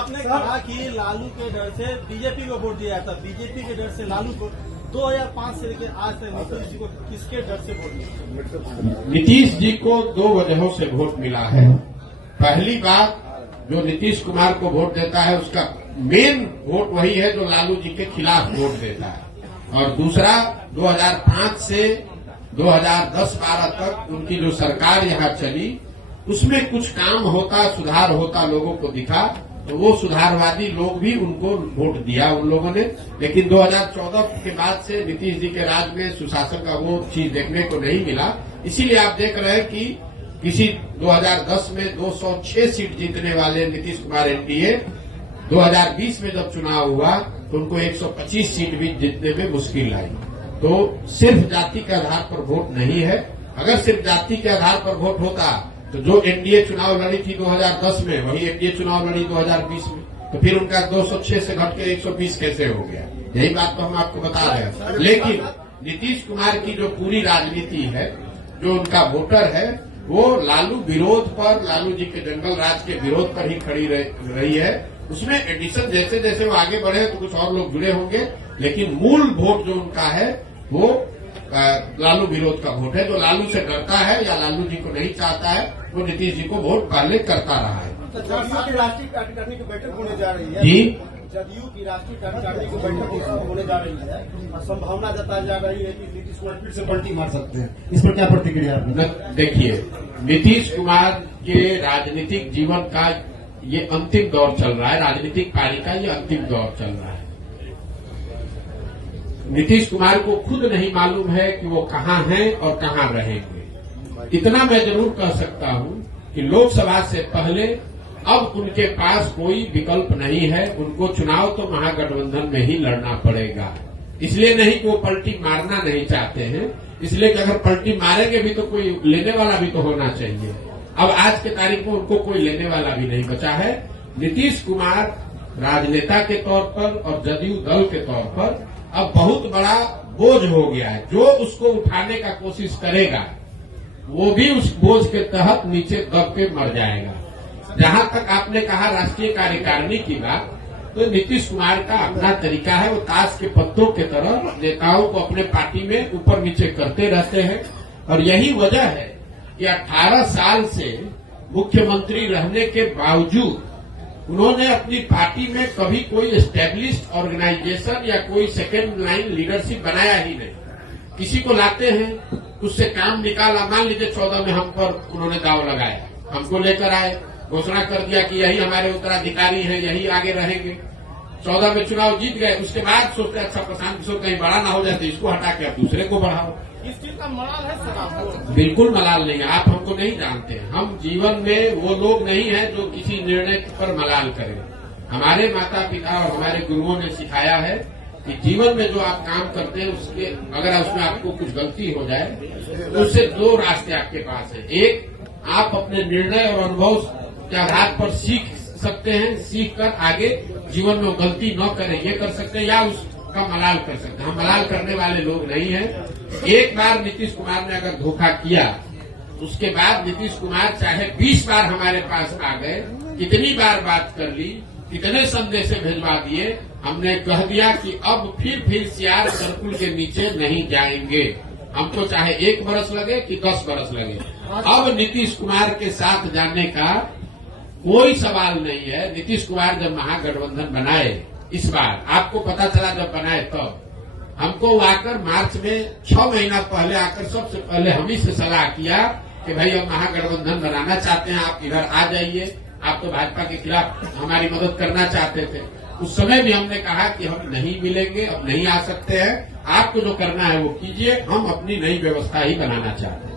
आपने कहा कि लालू के डर से बीजेपी को वोट दिया था, बीजेपी के डर से लालू को 2005 से लेकर आज तक नीतीश जी को किसके डर से वोट मिला? नीतीश जी को 2 वजहों से वोट मिला है। पहली बात, जो नीतीश कुमार को वोट देता है उसका मेन वोट वही है जो लालू जी के खिलाफ वोट देता है। और दूसरा, 2005 से 2010-12 तक उनकी जो सरकार यहाँ चली उसमें कुछ काम होता, सुधार होता लोगों को दिखा, तो वो सुधारवादी लोग भी उनको वोट दिया उन लोगों ने। लेकिन 2014 के बाद से नीतीश जी के राज में सुशासन का वो चीज देखने को नहीं मिला। इसीलिए आप देख रहे हैं कि किसी 2010 में 206 सीट जीतने वाले नीतीश कुमार एनडीए 2020 में जब चुनाव हुआ तो उनको 125 सीट भी जीतने में मुश्किल आई। तो सिर्फ जाति के आधार पर वोट नहीं है। अगर सिर्फ जाति के आधार पर वोट होता तो जो एनडीए चुनाव लड़ी थी 2010 में वही एनडीए चुनाव लड़ी 2020 में, तो फिर उनका 206 से घट के 120 कैसे हो गया? यही बात तो हम आपको बता रहे हैं। लेकिन नीतीश कुमार की जो पूरी राजनीति है, जो उनका वोटर है, वो लालू विरोध पर, लालू जी के जंगल राज के विरोध पर ही खड़ी रही है। उसमें एडिशन जैसे जैसे वो आगे बढ़े तो कुछ और लोग जुड़े होंगे, लेकिन मूल वोट जो उनका है वो लालू विरोध का वोट है। जो लालू से डरता है या लालू जी को नहीं चाहता है वो नीतीश जी को वोट पहले करता रहा है। जदयू की राष्ट्रीय कार्यकारिणी की बैठक होने जा रही है जी, जदयू की राष्ट्रीय कार्यकारिणी की बैठक होने जा रही है और संभावना जताई जा रही है कि नीतीश कुमार फिर से पलटी मार सकते हैं। इस पर क्या प्रतिक्रिया आपकी? देखिए, नीतीश कुमार के राजनीतिक जीवन का ये अंतिम दौर चल रहा है, राजनीतिक पारी का ये अंतिम दौर चल रहा है। नीतीश कुमार को खुद नहीं मालूम है कि वो कहाँ हैं और कहाँ रहेंगे। इतना मैं जरूर कह सकता हूं कि लोकसभा से पहले अब उनके पास कोई विकल्प नहीं है। उनको चुनाव तो महागठबंधन में ही लड़ना पड़ेगा। इसलिए नहीं कि वो पलटी मारना नहीं चाहते हैं, इसलिए कि अगर पलटी मारेंगे भी तो कोई लेने वाला भी तो होना चाहिए। अब आज के तारीख में उनको कोई लेने वाला भी नहीं बचा है। नीतीश कुमार राजनेता के तौर पर और जदयू दल के तौर पर अब बहुत बड़ा बोझ हो गया है। जो उसको उठाने का कोशिश करेगा वो भी उस बोझ के तहत नीचे दब के मर जाएगा। जहां तक आपने कहा राष्ट्रीय कार्यकारिणी की बात, तो नीतीश कुमार का अपना तरीका है। वो ताश के पत्तों की तरह नेताओं को अपने पार्टी में ऊपर नीचे करते रहते हैं। और यही वजह है कि 18 साल से मुख्यमंत्री रहने के बावजूद उन्होंने अपनी पार्टी में कभी कोई एस्टेब्लिश्ड ऑर्गेनाइजेशन या कोई सेकेंड लाइन लीडरशिप बनाया ही नहीं। किसी को लाते हैं, उससे काम निकाला। मान लीजिए 14 में हम पर उन्होंने दाव लगाया, हमको लेकर आए, घोषणा कर दिया कि यही हमारे उत्तराधिकारी हैं, यही आगे रहेंगे। 14 में चुनाव जीत गए, उसके बाद सोचते अच्छा प्रशांत किशोर कहीं बड़ा ना हो जाए तो इसको हटा के अब दूसरे को बढ़ाओ। इस चीज का मलाल है सर? बिल्कुल मलाल नहीं है। आप हमको नहीं जानते। हम जीवन में वो लोग नहीं हैं जो किसी निर्णय पर मलाल करें। हमारे माता पिता और हमारे गुरुओं ने सिखाया है कि जीवन में जो आप काम करते हैं उसके अगर उसमें आपको कुछ गलती हो जाए तो उससे 2 रास्ते आपके पास है। एक, आप अपने निर्णय और अनुभव के आधार पर सीख सकते हैं, सीख कर आगे जीवन में गलती न करें ये कर सकते हैं, या उसका मलाल कर सकते हैं। हम मलाल करने वाले लोग नहीं हैं। एक बार नीतीश कुमार ने अगर धोखा किया, उसके बाद नीतीश कुमार चाहे 20 बार हमारे पास आ गए, कितनी बार बात कर ली, कितने संदेश भिजवा दिए, हमने कह दिया कि अब फिर सियार सर्कुल के नीचे नहीं जाएंगे। हमको चाहे 1 बरस लगे कि 10 बरस लगे, अब नीतीश कुमार के साथ जाने का कोई सवाल नहीं है। नीतीश कुमार जब महागठबंधन बनाए, इस बार आपको पता चला जब बनाए तब हमको आकर मार्च में 6 महीना पहले आकर सबसे पहले हम ही से सलाह किया कि भाई अब महागठबंधन बनाना चाहते हैं, आप इधर आ जाइए। आप तो भाजपा के खिलाफ हमारी मदद करना चाहते थे। उस समय भी हमने कहा कि हम नहीं मिलेंगे, अब नहीं आ सकते हैं, आपको जो करना है वो कीजिए, हम अपनी नई व्यवस्था ही बनाना चाहते हैं।